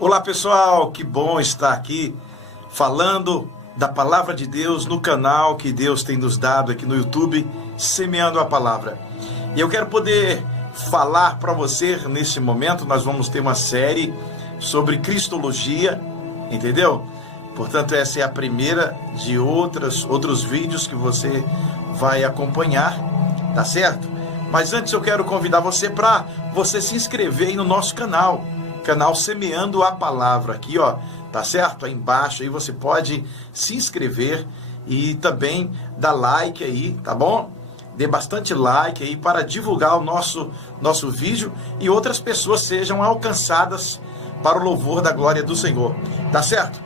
Olá pessoal, que bom estar aqui falando da Palavra de Deus no canal que Deus tem nos dado aqui no YouTube, Semeando a Palavra. E eu quero poder falar para você nesse momento. Nós vamos ter uma série sobre Cristologia, entendeu? Portanto, essa é a primeira de outros vídeos que você vai acompanhar, tá certo? Mas antes eu quero convidar você para você se inscrever aí no nosso canal Semeando a Palavra, aqui ó, tá certo? Aí embaixo aí você pode se inscrever e também dar like aí, tá bom? Dê bastante like aí para divulgar o nosso vídeo e outras pessoas sejam alcançadas para o louvor da glória do Senhor, tá certo?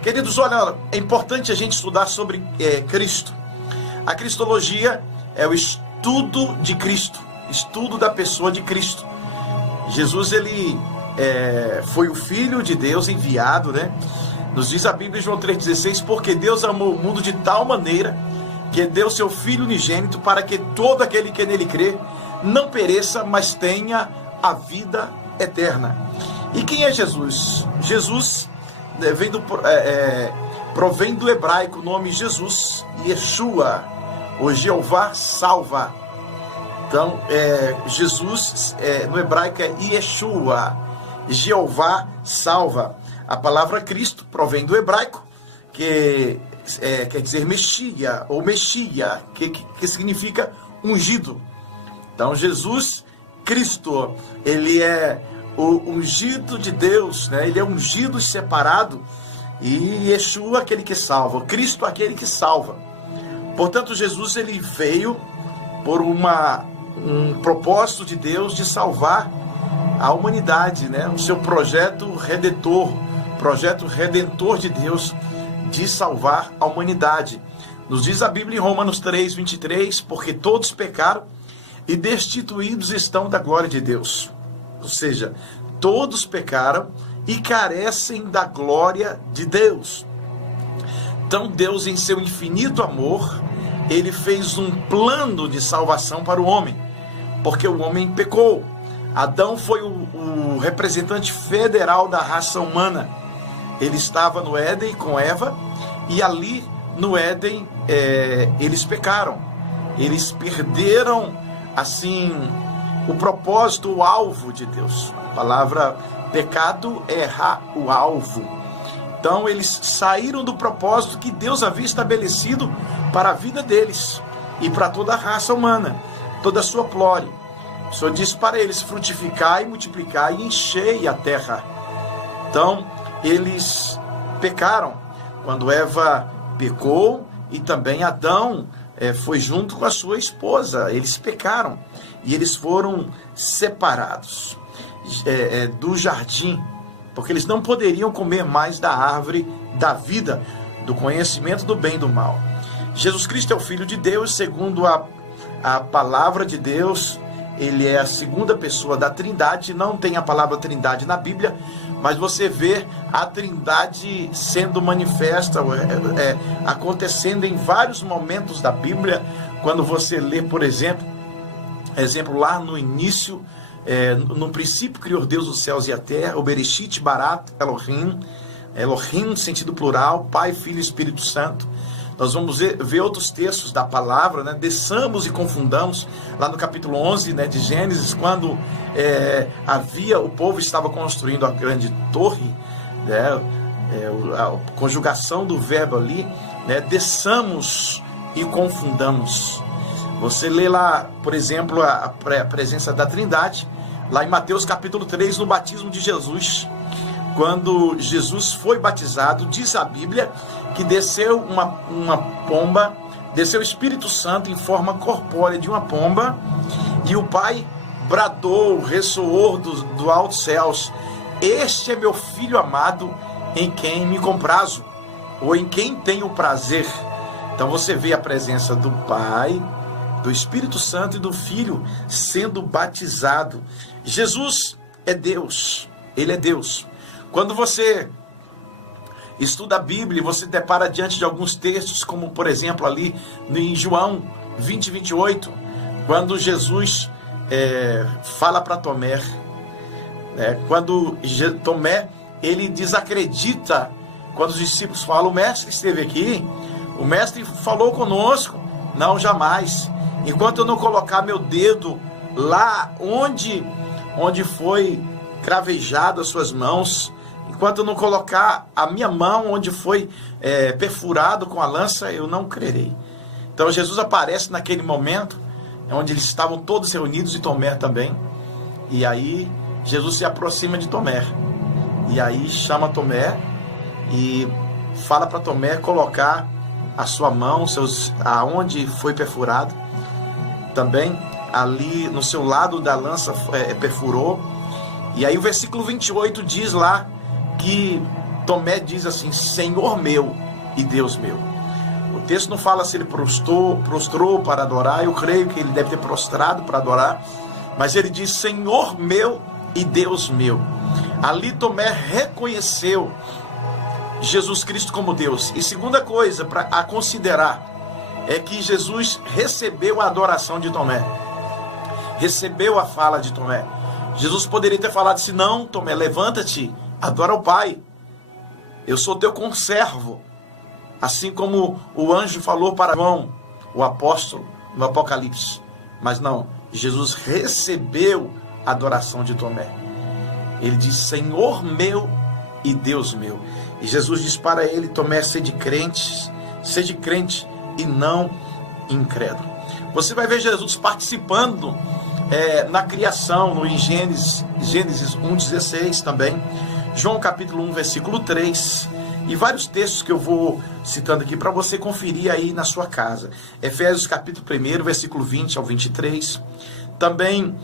Queridos, olha, é importante a gente estudar sobre Cristo. A Cristologia é o estudo de Cristo, estudo da pessoa de Cristo. Jesus, ele foi o Filho de Deus enviado, né? Nos diz a Bíblia em João 3,16, porque Deus amou o mundo de tal maneira que deu seu Filho unigênito para que todo aquele que nele crê não pereça, mas tenha a vida eterna. E quem é Jesus? Jesus provém do hebraico o nome Jesus, Yeshua, ou Jeová salva. Então, Jesus no hebraico é Yeshua, Jeová salva. A palavra Cristo provém do hebraico, que quer dizer Mexia, ou Mexia, que significa ungido. Então, Jesus Cristo, ele é o ungido de Deus, né? Ele é ungido e separado, e Yeshua, aquele que salva, Cristo, aquele que salva. Portanto, Jesus, ele veio por um propósito de Deus de salvar a humanidade, né? O seu projeto redentor de Deus de salvar a humanidade. Nos diz a Bíblia em Romanos 3:23, porque todos pecaram e destituídos estão da glória de Deus. Ou seja, todos pecaram e carecem da glória de Deus. Então Deus, em seu infinito amor, ele fez um plano de salvação para o homem, porque o homem pecou. Adão foi o representante federal da raça humana. Ele estava no Éden com Eva, e ali no Éden eles pecaram. Eles perderam, assim, o propósito, o alvo de Deus. A palavra pecado é errar o alvo. Então eles saíram do propósito que Deus havia estabelecido para a vida deles e para toda a raça humana, toda a sua prole. O Senhor disse para eles: frutificar e multiplicar e enchei a terra. Então eles pecaram quando Eva pecou, e também Adão foi junto com a sua esposa. Eles pecaram e eles foram separados do jardim, porque eles não poderiam comer mais da árvore da vida, do conhecimento do bem e do mal. Jesus Cristo é o Filho de Deus, segundo a palavra de Deus. Ele é a segunda pessoa da Trindade. Não tem a palavra Trindade na Bíblia, mas você vê a Trindade sendo manifesta, acontecendo em vários momentos da Bíblia. Quando você lê, por exemplo, lá no início, no princípio criou Deus os céus e a terra, o Bereshit Barat Elohim, Elohim, sentido plural, Pai, Filho e Espírito Santo. Nós vamos ver outros textos da palavra, né? Desçamos e confundamos, lá no capítulo 11, né, de Gênesis, quando o povo estava construindo a grande torre, né? A conjugação do verbo ali, né? Desçamos e confundamos. Você lê lá, por exemplo, a presença da Trindade, lá em Mateus capítulo 3, no batismo de Jesus. Quando Jesus foi batizado, diz a Bíblia que desceu uma pomba, desceu o Espírito Santo em forma corpórea de uma pomba, e o Pai bradou, ressoou do altos céus: este é meu Filho amado, em quem me comprazo, ou em quem tenho prazer. Então você vê a presença do Pai, do Espírito Santo e do Filho sendo batizado. Jesus é Deus, ele é Deus. Quando você estuda a Bíblia, você depara diante de alguns textos, como por exemplo ali em João 20:28, quando Jesus fala para Tomé, quando Tomé ele desacredita quando os discípulos falam: o mestre esteve aqui, o mestre falou conosco. Não, jamais. Enquanto eu não colocar meu dedo lá onde foi cravejado as suas mãos, enquanto eu não colocar a minha mão onde foi perfurado com a lança, eu não crerei. Então Jesus aparece naquele momento, onde eles estavam todos reunidos, e Tomé também. E aí Jesus se aproxima de Tomé. E aí chama Tomé e fala para Tomé colocar a sua mão, aonde foi perfurado. Também ali no seu lado da lança perfurou. E aí o versículo 28 diz lá que Tomé diz assim: Senhor meu e Deus meu. O texto não fala se ele prostrou para adorar. Eu creio que ele deve ter prostrado para adorar, mas ele diz: Senhor meu e Deus meu. Ali Tomé reconheceu Jesus Cristo como Deus. E segunda coisa a considerar é que Jesus recebeu a adoração de Tomé, recebeu a fala de Tomé. Jesus poderia ter falado assim: não, Tomé, levanta-te, adora o Pai, eu sou teu conservo, assim como o anjo falou para João, o apóstolo, no Apocalipse. Mas não, Jesus recebeu a adoração de Tomé. Ele diz: Senhor meu e Deus meu. E Jesus diz para ele: Tomé, sede crente e não incrédulo. Você vai ver Jesus participando na criação, em Gênesis 1,16 também, João capítulo 1, versículo 3, e vários textos que eu vou citando aqui para você conferir aí na sua casa. Efésios capítulo 1, versículo 20 ao 23, também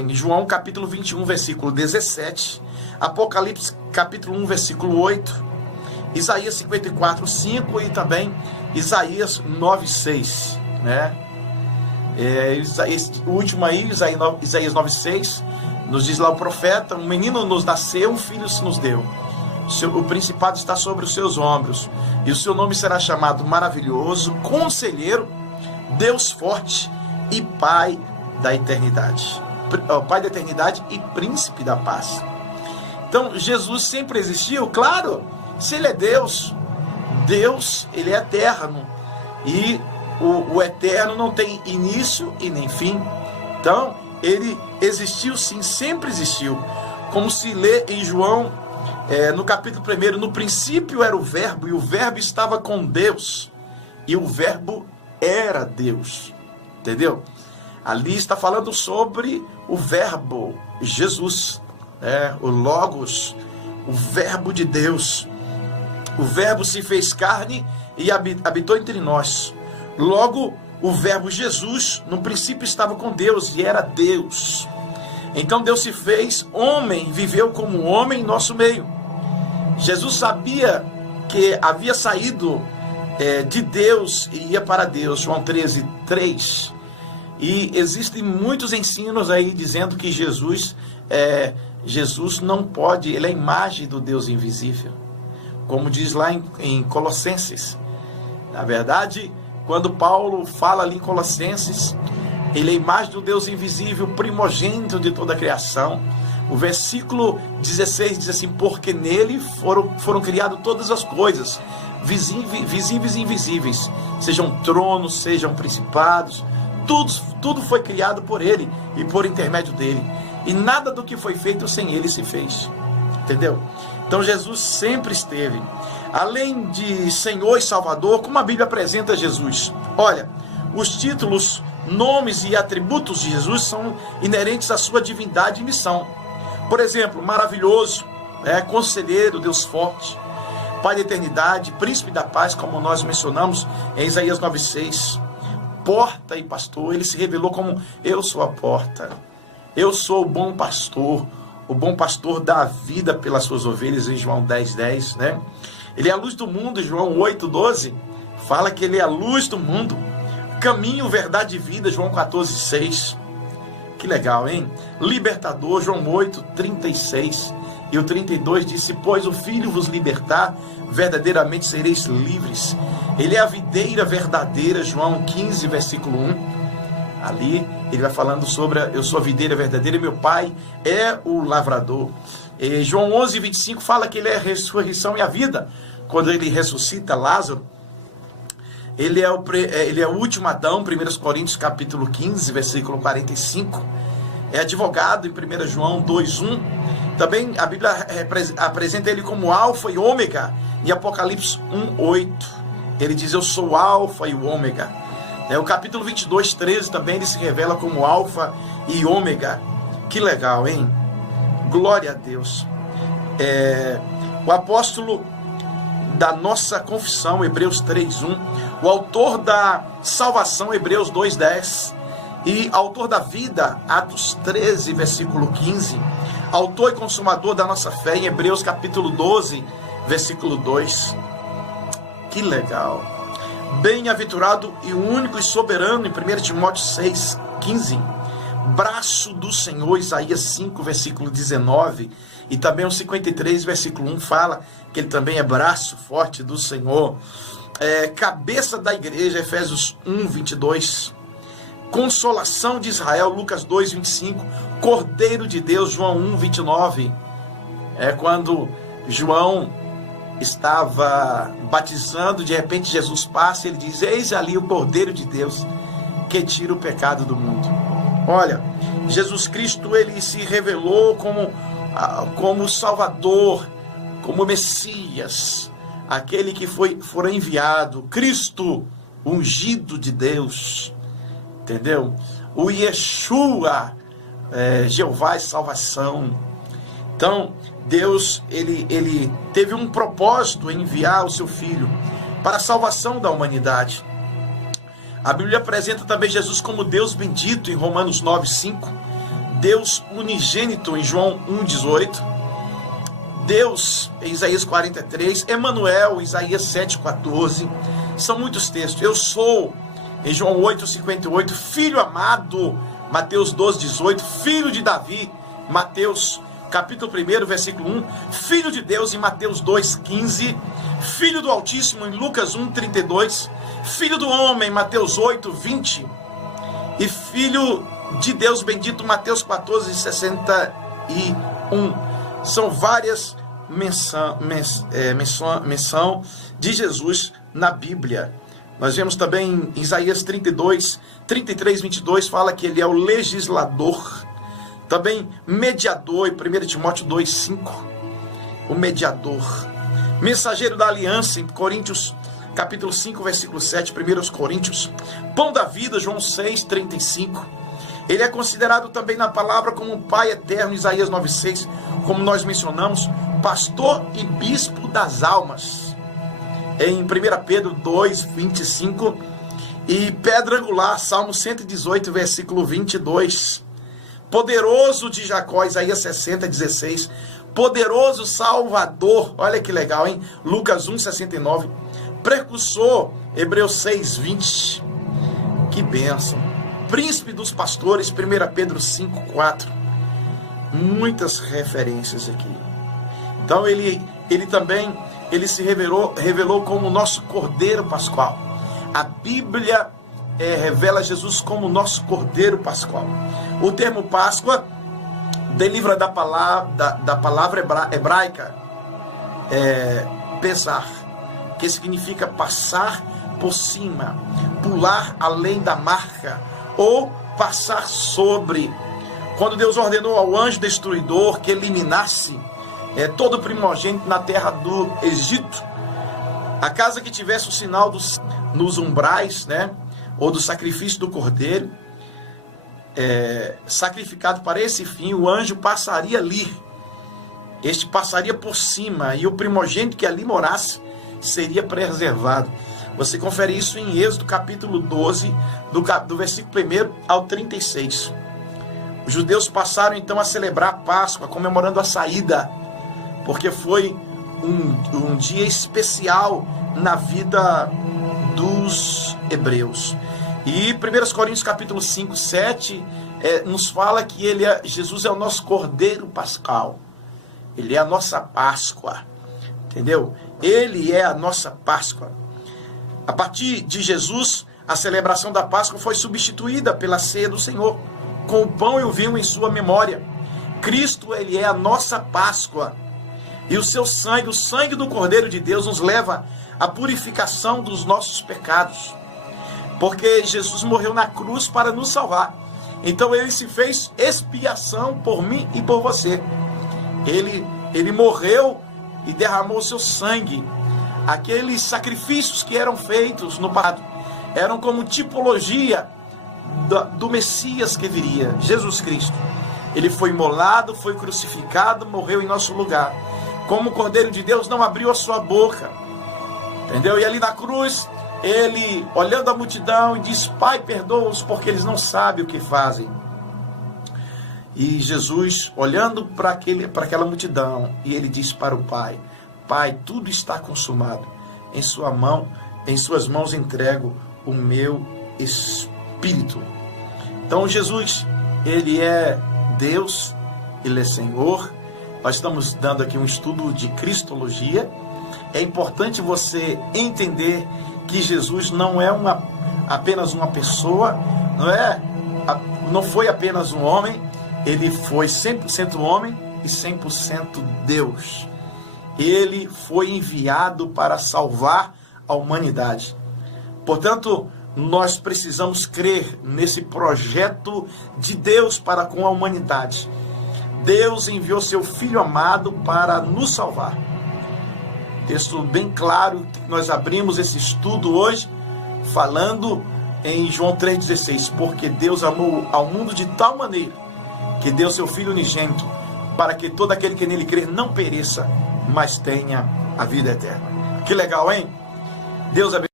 em João capítulo 21, versículo 17, Apocalipse capítulo 1, versículo 8, Isaías 54, 5 e também Isaías 9, 6, né? O último aí, Isaías 9, 6, nos diz lá o profeta: um menino nos nasceu, um filho se nos deu. O principado está sobre os seus ombros, e o seu nome será chamado Maravilhoso, Conselheiro, Deus Forte e Pai da Eternidade. Pai da Eternidade e Príncipe da Paz. Então, Jesus sempre existiu? Claro, se Ele é Deus, Ele é eterno. E o eterno não tem início e nem fim. Então, Ele existiu sim, sempre existiu. Como se lê em João, no capítulo 1, no princípio era o Verbo, e o Verbo estava com Deus, e o Verbo era Deus. Entendeu? Ali está falando sobre o Verbo, Jesus, o Logos, o Verbo de Deus. O Verbo se fez carne e habitou entre nós. Logo, o Verbo Jesus, no princípio estava com Deus e era Deus. Então Deus se fez homem, viveu como um homem em nosso meio. Jesus sabia que havia saído de Deus e ia para Deus. João 13, 3. E existem muitos ensinos aí dizendo que Jesus não pode, ele é a imagem do Deus invisível. Como diz lá em Colossenses. Na verdade, quando Paulo fala ali em Colossenses, ele é a imagem do Deus invisível, primogênito de toda a criação. O versículo 16 diz assim: porque nele foram criadas todas as coisas, visíveis e invisíveis, sejam tronos, sejam principados, tudo foi criado por ele e por intermédio dele. E nada do que foi feito sem ele se fez. Entendeu? Então Jesus sempre esteve. Além de Senhor e Salvador, como a Bíblia apresenta Jesus? Olha, os títulos, nomes e atributos de Jesus são inerentes à sua divindade e missão. Por exemplo, maravilhoso, conselheiro, Deus forte, Pai da eternidade, príncipe da paz, como nós mencionamos em Isaías 9,6. Porta e pastor, ele se revelou como: eu sou a porta, eu sou o bom pastor dá a vida pelas suas ovelhas, em João 10:10, né? Ele é a luz do mundo, João 8:12, fala que ele é a luz do mundo. Caminho, verdade e vida, João 14:6. Que legal, hein? Libertador, João 8:36. E o 32 diz: se pois o Filho vos libertar, verdadeiramente sereis livres. Ele é a videira verdadeira, João 15, versículo 1. Ali ele vai falando sobre: eu sou a videira verdadeira e meu pai é o lavrador. João 11, 25 fala que ele é a ressurreição e a vida. Quando ele ressuscita Lázaro, ele é o último Adão, 1 Coríntios capítulo 15, versículo 45. É advogado em 1 João 2:1. Também a Bíblia apresenta ele como Alfa e Ômega, em Apocalipse 1:8. Ele diz: eu sou o Alfa e o Ômega. O capítulo 22:13 também ele se revela como Alfa e Ômega. Que legal, hein? Glória a Deus. O apóstolo da nossa confissão, Hebreus 3:1, o autor da salvação, Hebreus 2:10, e autor da vida, Atos 13, versículo 15, autor e consumador da nossa fé, em Hebreus capítulo 12, versículo 2. Que legal. Bem-aventurado e único e soberano, em 1 Timóteo 6:15, braço do Senhor, Isaías 5, versículo 19, e também o 53, versículo 1, fala que ele também é braço forte do Senhor. Cabeça da igreja, Efésios 1, 22. Consolação de Israel, Lucas 2, 25. Cordeiro de Deus, João 1, 29. Quando João estava batizando, de repente Jesus passa e ele diz: eis ali o Cordeiro de Deus que tira o pecado do mundo. Olha, Jesus Cristo, ele se revelou como Salvador, como Messias, aquele que fora enviado, Cristo, ungido de Deus, entendeu? O Yeshua, Jeová é salvação. Então, Deus, ele teve um propósito em enviar o seu Filho para a salvação da humanidade. A Bíblia apresenta também Jesus como Deus bendito, em Romanos 9:5, Deus unigênito, em João 1:18, Deus, em Isaías 43, Emanuel, Isaías 7:14, são muitos textos. Eu sou, em João 8:58, filho amado, Mateus 12:18, filho de Davi, Mateus capítulo 1, versículo 1, filho de Deus, em Mateus 2:15, filho do Altíssimo, em Lucas 1:32, filho do homem, Mateus 8:20, e filho de Deus bendito, Mateus 14:61. São várias menção de Jesus na Bíblia. Nós vemos também em Isaías 32, 33, 22, fala que ele é o legislador, também mediador, em 1 Timóteo 2:5, o mediador, mensageiro da aliança, em Coríntios capítulo 5, versículo 7, 1 Coríntios, pão da vida, João 6:35. Ele é considerado também na palavra como um Pai eterno, Isaías 9:6, como nós mencionamos, pastor e bispo das almas, em 1 Pedro 2:25, e pedra angular, Salmo 118, versículo 22, poderoso de Jacó, Isaías 60:16, poderoso Salvador, olha que legal, hein? Lucas 1:69, precursor, Hebreus 6:20, que bênção, príncipe dos pastores, 1 Pedro 5:4, muitas referências aqui. Então ele também se revelou como nosso Cordeiro Pascual. A Bíblia revela Jesus como nosso Cordeiro Pascual. O termo Páscoa deriva da palavra hebraica pesar, que significa passar por cima, pular além da marca ou passar sobre. Quando Deus ordenou ao anjo destruidor que eliminasse todo primogênito na terra do Egito, a casa que tivesse o sinal nos umbrais, né, ou do sacrifício do cordeiro, sacrificado para esse fim, o anjo passaria ali. Este passaria por cima, e o primogênito que ali morasse seria preservado. Você confere isso em Êxodo capítulo 12, do versículo 1 ao 36. Os judeus passaram então a celebrar a Páscoa, comemorando a saída, porque foi um dia especial na vida dos hebreus. E 1 Coríntios capítulo 5, 7 nos fala que Jesus é o nosso Cordeiro Pascal. Ele é a nossa Páscoa, entendeu? Ele é a nossa Páscoa. A partir de Jesus, a celebração da Páscoa foi substituída pela ceia do Senhor, com o pão e o vinho em sua memória. Cristo, ele é a nossa Páscoa. E o seu sangue, o sangue do Cordeiro de Deus, nos leva à purificação dos nossos pecados. Porque Jesus morreu na cruz para nos salvar. Então ele se fez expiação por mim e por você. Ele morreu e derramou o seu sangue. Aqueles sacrifícios que eram feitos no passado eram como tipologia do Messias que viria, Jesus Cristo. Ele foi imolado, foi crucificado, morreu em nosso lugar. Como o Cordeiro de Deus não abriu a sua boca, entendeu? E ali na cruz, ele olhando a multidão e diz: Pai, perdoa-os porque eles não sabem o que fazem. E Jesus olhando para aquela multidão, e ele diz para o Pai: Pai, tudo está consumado. Em suas mãos entrego o meu espírito. Então Jesus, ele é Deus, ele é Senhor. Nós estamos dando aqui um estudo de cristologia. É importante você entender que Jesus não é apenas uma pessoa, não foi apenas um homem, ele foi 100% homem e 100% Deus. Ele foi enviado para salvar a humanidade. Portanto, nós precisamos crer nesse projeto de Deus para com a humanidade. Deus enviou seu Filho amado para nos salvar. Texto bem claro, nós abrimos esse estudo hoje falando em João 3,16. Porque Deus amou ao mundo de tal maneira que deu seu Filho unigênito, para que todo aquele que nele crer não pereça, mas tenha a vida eterna. Que legal, hein? Deus abençoe.